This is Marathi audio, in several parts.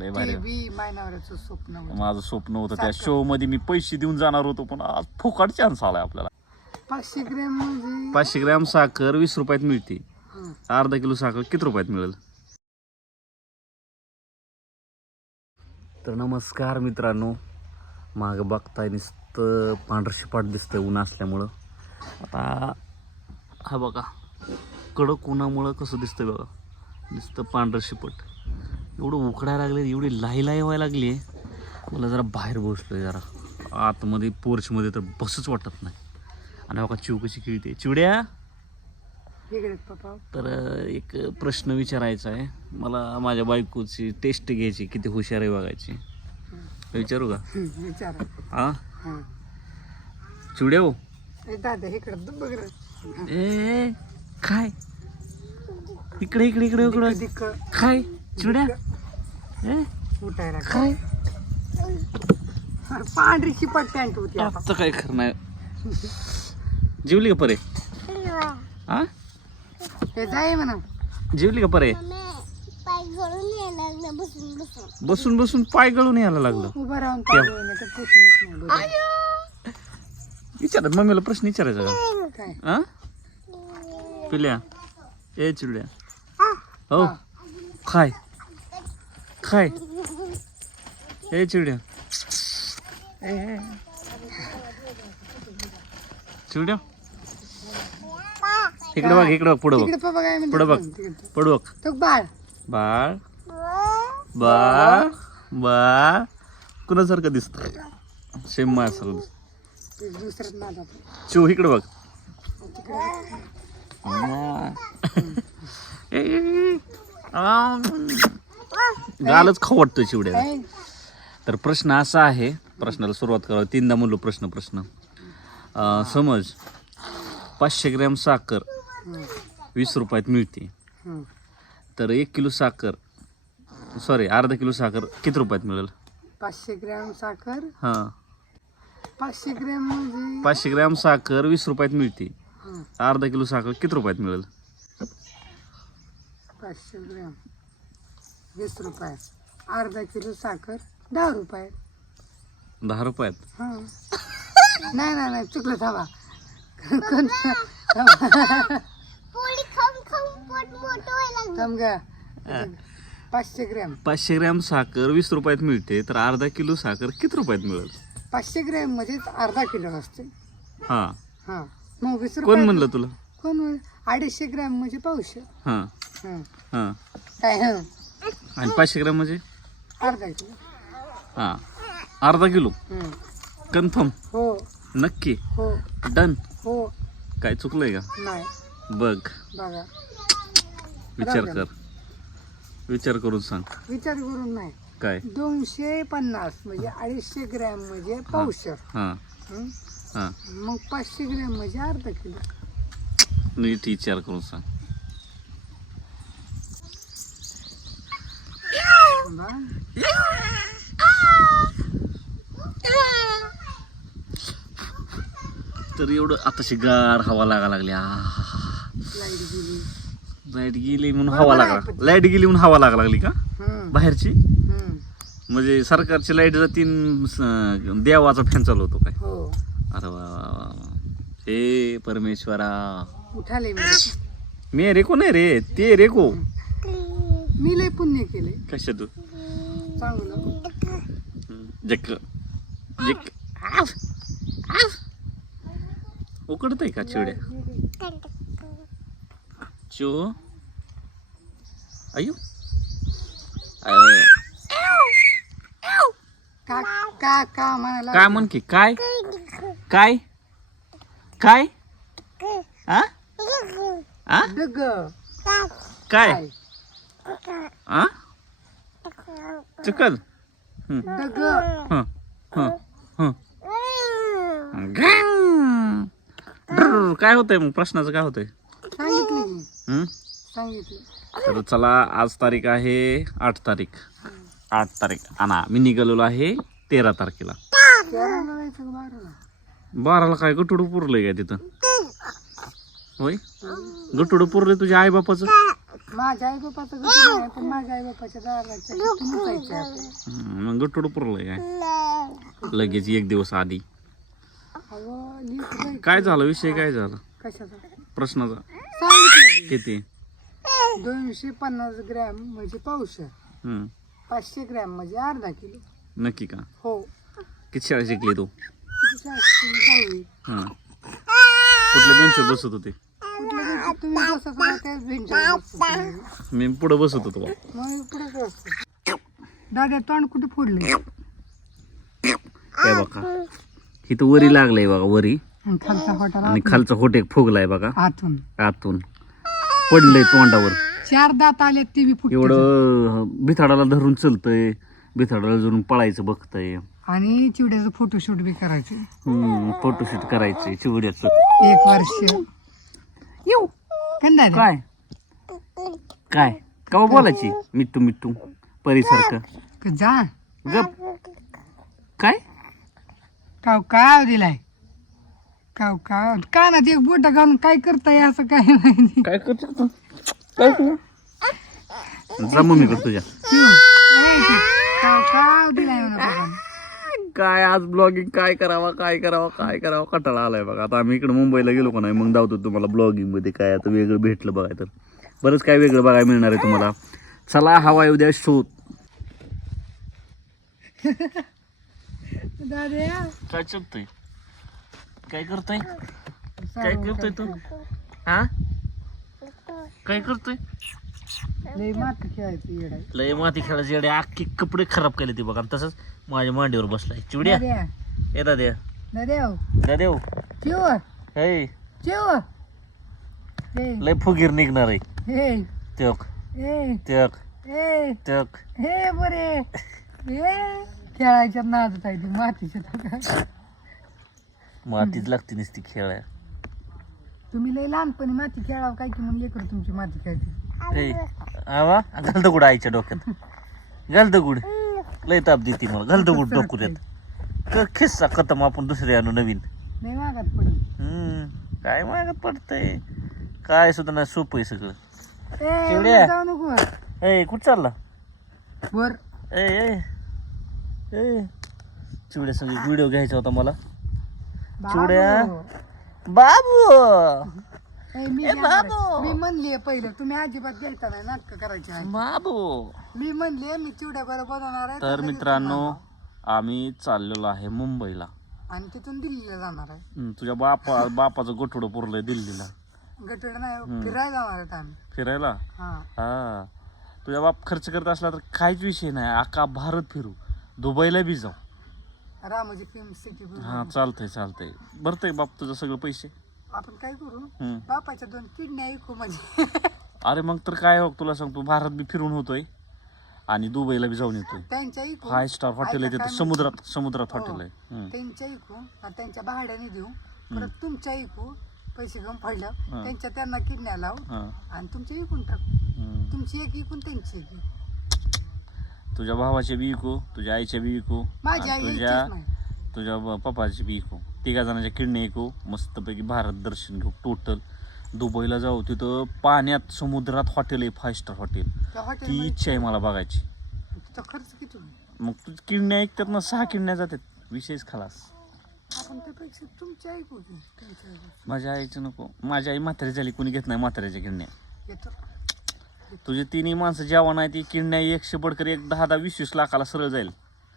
लय भारी. बी मायनावऱ्याचं स्वप्न होतं. माझं स्वप्न होतं त्या. शो मध्ये मी पैसे देऊन जाणार होतो पण आज फुकट चान्स आलाय आपल्याला. पाचशे ग्रॅम म्हणजे? पाचशे ग्रॅम साखर वीस रुपयात मिळते. हं. अर्धा किलो साखर किती रुपयात मिळेल? तर नमस्कार मित्रांनो मागं बघताय नुसतं पांढरं शिपाट दिसतंय ऊन असल्यामुळं. आता हा बघा कडक उन्हामुळं कसं दिसतंय बघा. नुसतं पांढरं शिपट एवढं उकडायला लागले एवढी लाई लाई व्हायला लागली मला जरा बाहेर बसलोय जरा. आतमध्ये पोर्चमध्ये तर बसच वाटत नाही. आणि बघा चिव कशी खेळते चिवड्या? तर एक प्रश्न विचारायचा आहे. मला माझ्या बायकोची टेस्ट घ्यायची किती हुशार आहे बघायची. विचारू का? हं, विचारा चिवड्या हो? ए, काय इकडे इकडे इकडे इकडे काय चिवड्या? उठायला काय? अरे, पांढरी चिपट पॅन्ट होती आता. आता काय करणार जेवली का परे? हा हे जाय म्हणा. जेवली का परे? पाय घडून यायला लागलं बसून बसून. बसून बसून पाय गळून यायला लागलं. उभं राहून पाहिलं नाही तर पुसणंच नाही बरं. विचार मम्मीला प्रश्न विचारायचा का? काय? हा पिल्या. ए चिवड्या हो. खाय. खाय. ए चिवड्या. ए, ए, चिवड्या. इकडे बघ इकडे बघ पुढे बघ. पुढं बघ. पुढे बघ. बाळ. बाळ. बाळ बाळ कुणासारखं दिसत सेम माझ्यासारखं दिसत चिव इकडे बघ. गालच खाऊ वाटतं चिवड्या तर प्रश्न असा आहे प्रश्नाला सुरुवात करावं. तीनदा म्हणलो प्रश्न प्रश्न. अं, समज पाचशे ग्रॅम साखर वीस रुपयात मिळते. हं. तर एक किलो साखर सॉरी अर्धा किलो साखर किती रुपयात मिळेल? पाचशे ग्रॅम साखर? हां. पाचशे ग्रॅम म्हणजे? पाचशे ग्रॅम साखर वीस रुपयात मिळते. हं, अर्धा किलो साखर किती रुपयात मिळेल? पाचशे ग्रॅम. वीस रुपये. अर्धा किलो साखर दहा रुपये. दहा रुपयात? हां. नाही नाही नाही चुकलं थांबा. कोण पोळी खाऊन खाऊन पोट मोठं व्हायला लागलं. थांब गा. पाचशे ग्रॅम. पाचशे ग्रॅम साखर वीस रुपयात मिळते तर अर्धा किलो साखर किती रुपयात मिळेल? पाचशे ग्रॅम म्हणजे अर्धा किलो असते. हां. हां. मग वीस कोण रुपये म्हणलं तुला? कोण म्हण- अडीचशे ग्रॅम म्हणजे पाचशे हां. हां. हां. काय हं. आणि पाचशे ग्रॅम म्हणजे? अर्धा किलो. हां. अर्धा किलो? हं. कन्फर्म? हो. नक्की? हो. डन? हो. काय चुकलंय का? नाही. बघ. बघा. विचार राहू कर. विचार करून सांग. विचार करून नाही. काय? दोनशे पन्नास म्हणजे अडीचशे ग्रॅम म्हणजे पावशर. हां. हं? हां. मग पाचशे ग्रॅम म्हणजे अर्धा किलो. नीट विचार करून सांग. बा. तर एवढं आताशी गार हवा लागा लागली. लाइट गेली. म्हणून हवा लागला. लाइट गेली म्हणून हवा लागा लागली का? बाहेरची. म्हणजे सरकारची लाइट जातीन देवाचा फॅन चालू होतो काय? हो. अरे वा. हे परमेश्वरा. उठाले मी? रेको नाही रे ते रेको मी लय पुण्य केले कशा उकडत आहे का चिवड्या चो अयो का का का म्हणाला? काय म्हण की काय? काय? काय? डग काय? आ? डग हं. हं. हं. काय होतंय मग? प्रश्नाचं काय होतंय? तर चला आज तारीख आहे आठ तारीख. आठ तारीख. आणा मी निघालेलो आहे तेरा तारखेला. बाराला? काय? गटुडं पुरलंय का तिथं? होय? गटुडं पुरलंय तुझ्या आई बापाचं? माझ्या आई बापाचं गटूड नाही पण माझ्या आई बापाच्या दाराच्या गटूडच जायचं आपल्याला. हम्म, मग गटोड पुरलंय काय? लगेच एक दिवस आधी. काय झालं? विषय काय झाला? कशाचा? प्रश्नाचा. सांगितलं. की. किती? दोनशे पन्नास ग्रॅम म्हणजे पावशे हम्म, पाचशे ग्रॅम म्हणजे अर्धा किलो. नक्की का? हो. किती शाळा शिकली तू? किती दहावी. हा. कुठल्या बेंचवर बसत होते? मी पुढे बसत. होतो दादा तोंड कुठे फोडले हे बघा. इथं वरी लागलंय बघा वरी. आणि खालचा होटा आणि खालचा फुगलाय बघा. आतून. आतून. पडलंय तोंडावर. चार दात आले ती बी फुटते. एवढं बिथाडाला धरून चलतंय. बिथाडाला धरून पळायचं बघतंय. आणि चिवड्याचं फोटोशूट बी करायचे. फोटोशूट करायचे चिवड्याचं. एक वर्ष. येऊ. कंदा काय? काय? का बोलायची? मिट्टू मिट्टू. परीसारखं. जा. गप. काय? काव काव दिलाय. काव काव. कानात एक बोट घालून काय करताय असं काय माहिती काय करतो तू काय जा मम्मी तुझ्या. काव काव दिलाय बाबांनी. काय आज ब्लॉगिंग काय करावा काय करावा काय करावा? कंटाळा आलाय बघा. आता आम्ही इकडे मुंबईला गेलो का नाही मग दावतो तुम्हाला ब्लॉगिंगमध्ये काय आता वेगळं भेटलं बघाय तर. बरंच काय वेगळं बघायला मिळणार आहे तुम्हाला. चला हवा येऊ द्या शोध. दाद्या. काय चुकतोय काय करतोय? काय करतोय तू. हा? काय करतोय? लय माती खेळायची. लय माती खेळायचे अख्खे कपडे खराब केले ते बघा. तसंच माझ्या मांडीवर बसलाय. चिवड्या. येतात द्या दाद्या. द्या देव. चिव हे. हे. लय फुगीर निघणार आहे. हे. हे. हे. हे बरे. हे. खेळायच्या नादत आहे ती मातीच्या तर मातीच लागते नुसती खेळाय तुम्ही लय लहानपणी माती खेळावं काय की म्हणून लेकर तुमची माती खेळते. हे. आवा. घाल दगुड आईच्या डोक्यात? घाल दगुड लय ताप देते मला. घाल दगुड डोकुऱ्यात तर खिस्सा खतम आपण दुसरे आणू नवीन. नाही मागात पडत हम्म. काय मागत पडतंय? काय सुद्धा नाही सोपं आहे सगळं. ए चिवड्या. उद्या जाऊ नको. ए कुठं चालला? वर. ए ए. ए. चिवड्या सगळी व्हिडिओ घ्यायचा होता मला. चिवड्या. बाबू. ए, मी ए, घेणार आहे. बाबू. मी म्हणली पहिलं तुम्ही अजिबात गेलता नाही नाटक करायची बाबू! मी म्हणली मी चिवड्या बरं बनवणार आहे तर लगेच मित्रांनो. आम्ही चाललेलो आहे मुंबईला. आणि तिथून दिल्लीला जाणार आहे. हम्म, तुझ्या बापा बापाचं गोठवडं पुरलंय दिल्लीला. गटड नाही फिरायला जाणार आहेत आम्ही. फिरायला? हा. हा. तुझ्या बाप खर्च करत असला तर काहीच विषय नाही अख्खा भारत फिरू दुबईला बी जाऊ. रामोजी फिल्म सिटी हा चालतंय चालतंय. भरतंय बाप तुझं सगळं पैसे. आपण काय करू हम्म. बापाच्या दोन किडन्या ऐकू म्हणजे अरे मग तर काय हो तुला सांगतो भारत बी फिरून होतोय आणि दुबईला बी जाऊन येतोय त्यांच्या ऐकू फाय स्टार हॉटेल आहे ऐका तिथं काय समुद्रात समुद्रात हो. हॉटेल आहे हम्म. त्यांच्या ऐकू आणि त्यांच्या भाड्याने देऊ परत तुमच्या ऐकू पैसे घेऊन पडलं हा. त्यांच्या त्यांना किडन्या लावू हा, आणि तुमच्या ऐकून टाकू हम्म. तुमची एक ऐकून त्यांची एक ऐकू. तुझ्या भावाचे बी विकू तुझ्या आईच्या बी विकू माझी आणि आई तुझ्या नाही तुझ्या ब- पप्पाची बी विकू तिघा जणांच्या किडनी विकू मस्तपैकी भारत दर्शन घेऊ टोटल दुबईला जाऊ तिथं पाण्यात समुद्रात हॉटेल आहे फाय स्टार हॉटेल. ती इच्छा आहे मला बघायची. तिचा खर्च किती होईल? मग तू किडण्या ऐकतात ना सहा किडण्या जातात. विषयच खलास. आपण त्यापेक्षा तुमच्या ऐकू की त्यांच्या ऐकू माझ्या आईचं नको. माझी आई म्हातारी झाली कोणी घेत नाही म्हाताऱ्याच्या किडण्या. येतो. तुझे तिन्ही माणसं जेवण आहे ती किडण्या एकशे बडकर एक दहा दहा वीस वीस लाखाला सरळ जाईल.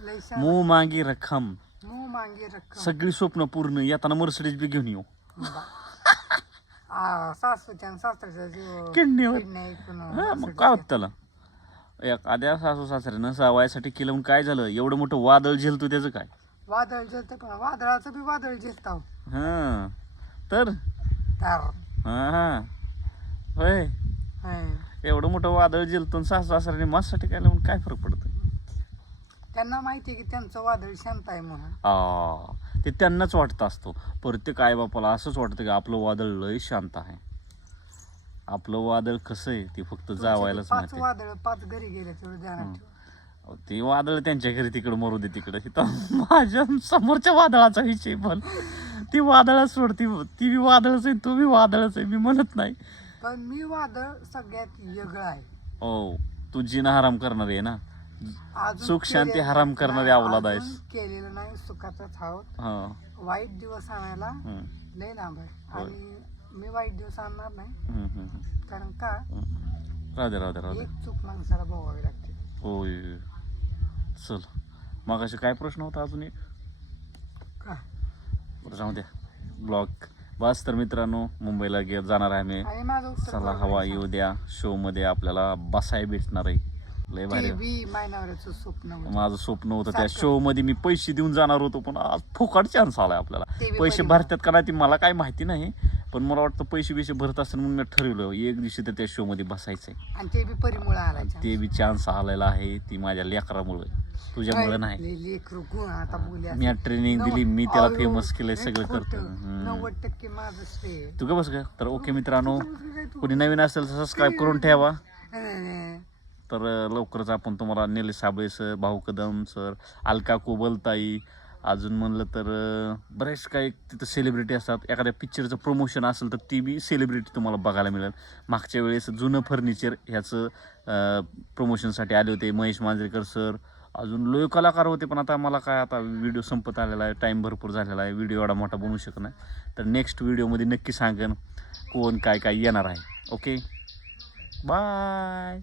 लय मू मागी रक्कम. मू मागे रक्कम. सगळी स्वप्न पूर्ण येताना मर्सडीज बी घेऊन येऊ. आ, सासूच्या आणि सासऱ्याच्या जीव किडनीवर किडन्या ऐकून हा मग काय होत त्याला? एखाद्या सासू सासऱ्यानं सावायसाठी केलं म्हणून काय झालं? एवढं मोठं वादळ झेलतो त्याचं काय? वादळ जलते पण वादळाचं बी वादळ झेलता हो. हा. तर? तर. हा हा. होय. हं. एवढं मोठं वादळ झेलतो आणि सासू सासऱ्याने माझ्यासाठी काय म्हणून काय फरक पडतो त्यांना माहिती आहे की त्यांचं वादळ शांत आहे म्हणून. ते त्यांनाच वाटतं असतो. प्रत्येक आई बापाला असंच वाटतं की आपलं वादळ लय शांत आहे. आपलं वादळ कसं आहे ते फक्त जावायलाच पाच माहिती वादळ पाच घरी गेले तेवढं ध्यानात ठेवा. अहो, ते वादळ त्यांच्या घरी तिकडं मरू दे तिकडं. इथं माझ्या समोरच्या वादळाचा विषय पण ती वादळच सोड ती बी वादळच आहे तो बी वादळच आहे मी म्हणत नाही. पण मी वादळ सगळ्यात वेगळं आहे. हो तू जिना हराम करणार आहे ना. अजून सुख शांती केलेलं हराम करणारे नाही, अवलाद आहेस. अजून केलेलं नाही सुखाचाच आहोत. हा. वाईट दिवस आणायला हम्म, लय लांब आहे. होय. आणि मी वाईट दिवस आणणार नाही. हम्म, हम्म, हम्म. कारण का? राहू दे एक चूक माणसाला भोगावी लागते. होय. चल. मग असे काय प्रश्न होता अजून एक? का? बरं जाऊ द्या ब्लॉग बस तर मित्रांनो मुंबईला गे जाणार आहे मी. आणि माझं उत्तर चला बरोबर हवा. येऊ द्या. शो मध्ये आपल्याला बसाय भेटणार आहे. लय भारी ते बी मायनावऱ्याचं स्वप्न होतं. माझं स्वप्न होतं. त्या. शो मध्ये मी पैसे देऊन जाणार होतो पण आज फुकट चान्स आलाय आपल्याला. ते बी पैसे. भरतात का नाही ते मला काय माहिती नाही पण मला वाटतं पैसे बिसे भरत असेल म्हणून मी ठरवलं एक दिवशी तर त्या शो मध्ये बसायचंय. आणि ते बी परिमुळे आला ते बी चान्स आलेला आहे ती माझ्या लेकरामुळे. तुझ्यामुळे नाही. लेकरू गुण आता बोली मी ट्रेनिंग दिली मी त्याला फेमस केलंय सगळं खोटं. करतो हम्म. नव्वद टक्के माझं श्रेय. आहे. तू का बस का तर ओके मित्रांनो कोणी नवीन असेल तर सबस्क्राईब करून ठेवा. तर लवकरच आपण तुम्हाला निलेश साबळे सर भाऊ कदम सर अलका कोबलताई अजून म्हणलं तर बरेच काही तिथं सेलिब्रिटी असतात. एखाद्या पिक्चरचं प्रमोशन असेल तर ती बी सेलिब्रिटी तुम्हाला बघायला मिळेल. मागच्या वेळेस जुनं फर्निचर ह्याचं प्रमोशनसाठी आले होते महेश मांजरेकर सर. अजून लोय कलाकार होते पण आता मला काय आता व्हिडिओ संपत आलेला आहे टाईम भरपूर झालेला आहे. व्हिडिओ एवढा मोठा बनवू शकत नाही. तर नेक्स्ट व्हिडिओमध्ये नक्की सांगेन कोण काय काय येणार आहे. Okay bye